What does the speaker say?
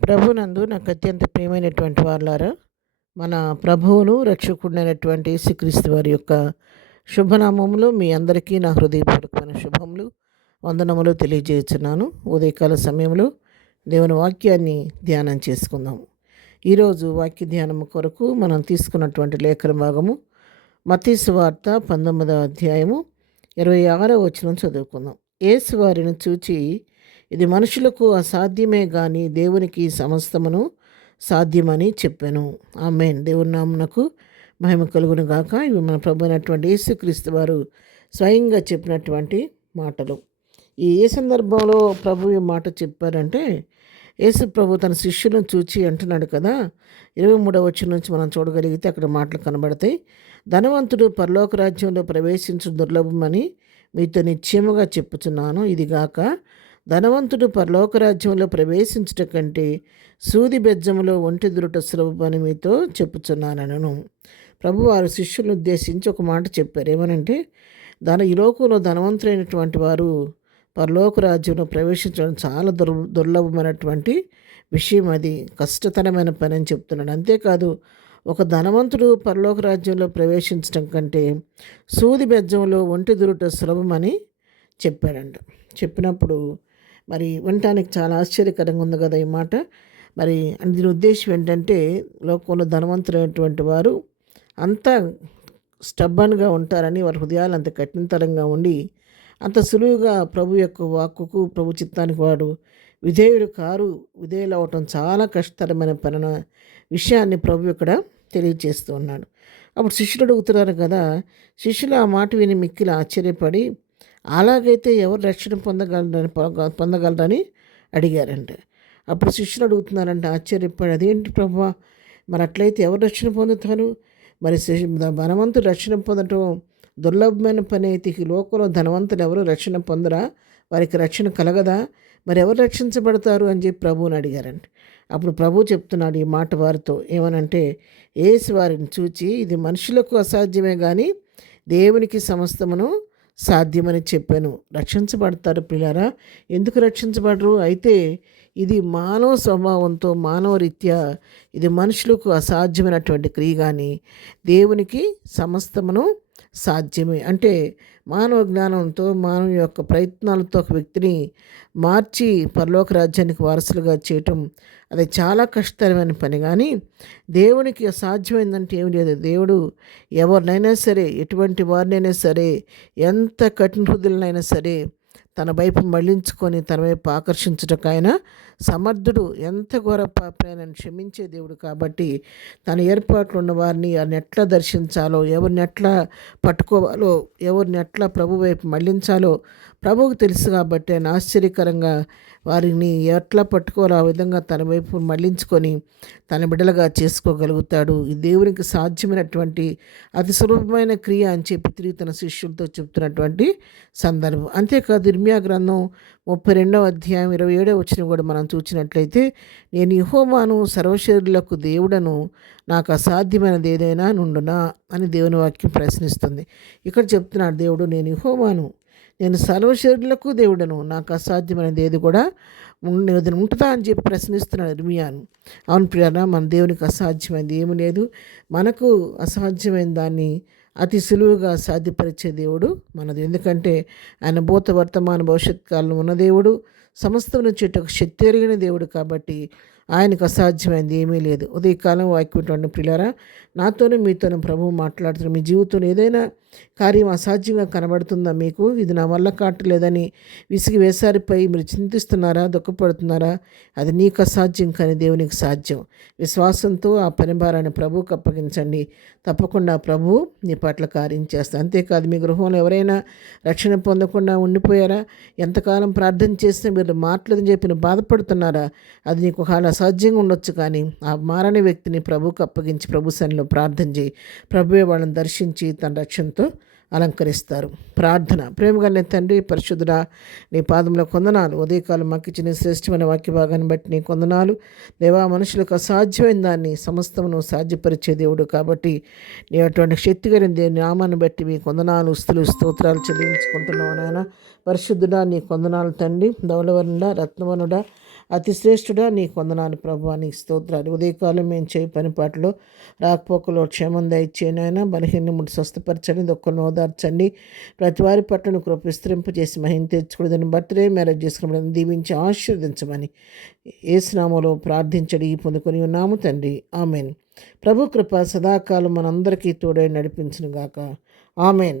ప్రభునందు నాకు అత్యంత ప్రియమైనటువంటి వారులారా, మన ప్రభువును రక్షకుడైనటువంటి యేసుక్రీస్తు వారి యొక్క శుభనామములు మీ అందరికీ నా హృదయపూర్వకమైన శుభములు, వందనములు తెలియజేస్తున్నాను. ఉదయకాల సమయంలో దేవుని వాక్యాన్ని ధ్యానం చేసుకుందాము. ఈరోజు వాక్య ధ్యానం కొరకు మనం తీసుకున్నటువంటి లేఖన భాగము మత్తయి సువార్త 19వ అధ్యాయము 26వ వచనం చదువుకుందాం. యేసు వారిని చూచి, ఇది మనుషులకు అసాధ్యమే గాని దేవునికి సమస్తమును సాధ్యమని చెప్పాను. ఆమేన్. దేవుని నామమునకు మహిమ కలుగును గాక. ఇవి మన ప్రభు అయినటువంటి యేసుక్రీస్తు వారు స్వయంగా చెప్పినటువంటి మాటలు. ఏ సందర్భంలో ప్రభు ఈ మాట చెప్పారంటే, యేసు ప్రభు తన శిష్యులను చూచి అంటున్నాడు కదా, 23వ వచనం నుంచి మనం చూడగలిగితే అక్కడ మాటలు కనబడతాయి. ధనవంతుడు పరలోక రాజ్యంలో ప్రవేశించడం దుర్లభమని మీతో నిశ్చయముగా చెప్పుచున్నాను. ఇదిగాక ధనవంతుడు పరలోక రాజ్యంలో ప్రవేశించుట కంటే సూది బెజ్జములో ఒంటె దురుట సులభమని మీతో చెప్పుచున్నానను. ప్రభు వారు శిష్యులను ఉద్దేశించి ఒక మాట చెప్పారు. ఏమనంటే, ఈ లోకంలో ధనవంతులైనటువంటి వారు పరలోక రాజ్యంలో ప్రవేశించడం చాలా దుర్లభమైనటువంటి విషయం. అది కష్టతరమైన పని అని చెప్తున్నాడు. అంతేకాదు, ఒక ధనవంతుడు పరలోక రాజ్యంలో ప్రవేశించడం కంటే సూది బెజ్జంలో ఒంటె దురుట సులభమని చెప్పాడంట. చెప్పినప్పుడు మరి వినటానికి చాలా ఆశ్చర్యకరంగా ఉంది కదా ఈ మాట. మరి దీని ఉద్దేశం ఏంటంటే, లోకంలో ధనవంతులైనటువంటి వారు అంత స్టబ్బన్గా ఉంటారని, వారి హృదయాలు అంత కఠినతరంగా ఉండి అంత సులువుగా ప్రభు యొక్క వాక్కుకు, ప్రభు చిత్తానికి వాడు విధేయులు అవటం చాలా కష్టతరమైన పని విషయాన్ని ప్రభు ఇక్కడ తెలియజేస్తూ ఉన్నాడు. అప్పుడు శిష్యులు అడుగుతున్నారు కదా. శిష్యులు ఆ మాట విని మిక్కిలి ఆశ్చర్యపడి, అలాగైతే ఎవరు రక్షణ పొందగలరని అడిగారంట. అప్పుడు శిష్యులు అడుగుతున్నారంట ఆశ్చర్యపడి, అదేంటి ప్రభువా, మరి అట్లయితే ఎవరు రక్షణ పొందుతారు? మరి ధనవంతుడు రక్షణ పొందటం దుర్లభమైన పని అయితే ఈ లోకంలో ధనవంతులు ఎవరు రక్షణ పొందరా? వారికి రక్షణ కలగదా? మరి ఎవరు రక్షించబడతారు అని చెప్పి ప్రభువుని అడిగారంట. అప్పుడు ప్రభు చెప్తున్నాడు ఈ మాట వారితో. ఏమనంటే, యేసు వారిని చూచి, ఇది మనుషులకు అసాధ్యమే కానీ దేవునికి సమస్తమును సాధ్యమని చెప్పాను. రక్షించబడతారు పిల్లారా. ఎందుకు రక్షించబడరు? అయితే ఇది మానవ స్వభావంతో, మానవ రీత్యా ఇది మనుషులకు అసాధ్యమైనటువంటి క్రియ కానీ దేవునికి సమస్తమును సాధ్యమే. అంటే మానవ జ్ఞానంతో, మానవ యొక్క ప్రయత్నాలతో ఒక వ్యక్తిని మార్చి పరలోక రాజ్యానికి వారసులుగా చేయటం అది చాలా కష్టతరమైన పని. కానీ దేవునికి అసాధ్యమైందంటే ఏమి లేదు. దేవుడు ఎవరినైనా సరే, ఎటువంటి వారినైనా సరే, ఎంత కఠిన హృదయులనైనా సరే తన వైపు మళ్లించుకొని తన వైపు ఆకర్షించటకు ఆయన సమర్థుడు. ఎంత ఘోర పాపైనా క్షమించే దేవుడు కాబట్టి తన ఏర్పాట్లు ఉన్న వారిని వారిని ఎట్లా దర్శించాలో, ఎవరిని ఎట్లా పట్టుకోవాలో, ఎవరిని ఎట్లా ప్రభు వైపు మళ్లించాలో ప్రభువుకు తెలుసు. కాబట్టి ఆయన ఆశ్చర్యకరంగా వారిని ఎట్లా పట్టుకోవాలో ఆ విధంగా తన వైపు మళ్లించుకొని తన బిడ్డలుగా చేసుకోగలుగుతాడు. ఈ దేవునికి సాధ్యమైనటువంటి అతి సులభమైన క్రియ అని చెప్పి తిరిగి తన శిష్యులతో చెప్తున్నటువంటి సందర్భం. అంతేకాదు, ఇర్మియా గ్రంథం 32వ అధ్యాయం 27వ వచనం కూడా మనం చూసినట్లయితే, నేను యెహోవాను, సర్వశరీరులకు దేవుడను, నాకు అసాధ్యమైనది ఏదైనా నుండునా అని దేవుని వాక్యం ప్రశ్నిస్తుంది. ఇక్కడ చెప్తున్నాడు దేవుడు, నేను యెహోవాను, నేను సర్వశరీరులకు దేవుడను, నాకు అసాధ్యమైనది ఏది కూడా ఉంటుందా అని చెప్పి ప్రశ్నిస్తున్నాడు ఇర్మియాను. అవును ప్రియారా, మన దేవునికి అసాధ్యమైనది ఏమి లేదు. మనకు అసాధ్యమైన దాన్ని అతి సులువుగా సాధ్యపరిచే దేవుడు మనది. ఎందుకంటే ఆయన భూత వర్తమాన భవిష్యత్ కాలంలో ఉన్న దేవుడు, సమస్తమును చెట్టుకు శక్తి ఎరిగిన దేవుడు. కాబట్టి ఆయనకు అసాధ్యమైంది ఏమీ లేదు. ఉదయకాలం వాక్యం ప్రియులారా, నాతోనే మీతోనే ప్రభువు మాట్లాడుతున్న మీ జీవితంలో ఏదైనా కార్యం అసాధ్యంగా కనబడుతుందా మీకు? ఇది నా వల్ల కావట్లేదని విసిగి వేసారిపై మీరు చింతిస్తున్నారా, దుఃఖపడుతున్నారా? అది నీకు అసాధ్యం కానీ దేవునికి సాధ్యం. విశ్వాసంతో ఆ పని భారాన్ని ప్రభువుకు అప్పగించండి. తప్పకుండా ప్రభువు నీ పట్ల కార్యం చేస్తాను. అంతేకాదు, మీ గృహంలో ఎవరైనా రక్షణ పొందకుండా ఉండిపోయారా? ఎంతకాలం ప్రార్థన చేసినా మీరు మాట్లాడని చెప్పి బాధపడుతున్నారా? అది నీకు ఒకవేళ అసాధ్యంగా ఉండొచ్చు. కానీ ఆ మారని వ్యక్తిని ప్రభువుకు అప్పగించి ప్రభు సన్నిధిలో ప్రార్థన చేయి. ప్రభువే వాళ్ళని దర్శించి తన రక్షణతో అలంకరిస్తారు. ప్రార్థన. ప్రేమగల తండ్రి, పరిశుద్ధుడా, నీ పాదంలో కొందనాలు. ఉదయకాలం మాకు ఇచ్చిన శ్రేష్టమైన వాక్య భాగాన్ని బట్టి నీ కొందనాలు దేవా. మనుషులకు అసాధ్యమైన దాన్ని సమస్తమును సాధ్యపరిచే దేవుడు కాబట్టి నీ అటువంటి శక్తి కలిగిన దేవుని నామాన్ని బట్టి మీ కొందనాలు, స్తోత్రాలు చెల్లించుకుంటున్నావు నాయన. పరిశుద్ధుడా, నీ కొందనాలు తండ్రి. ధవలవనుడా, రత్నవనుడా, అతి శ్రేష్ఠుడా నీ కొందనాలు ప్రభు, నీకు స్తోత్రాలు. ఉదయకాలం మేము చేయి పనిపాట్లో రాకపోకలో క్షేమం దయచేయనైనా, బలహీన ముడి స్వస్థపరచండి, దుఃఖలను ఓదార్చండి. ప్రతి వారి పట్లను కృప విస్తరింపజేసి మహిమ తెచ్చుకోవద్దని బర్త్డే మ్యారేజ్ చేసుకున్న దీవించి ఆశీర్వదించమని యేసునామములో ప్రార్థించడి పొందుకొని ఉన్నాము తండ్రి. ఆమెన్. ప్రభు కృప సదాకాలం మనందరికీ తోడై నడిపించునుగాక. ఆమెన్.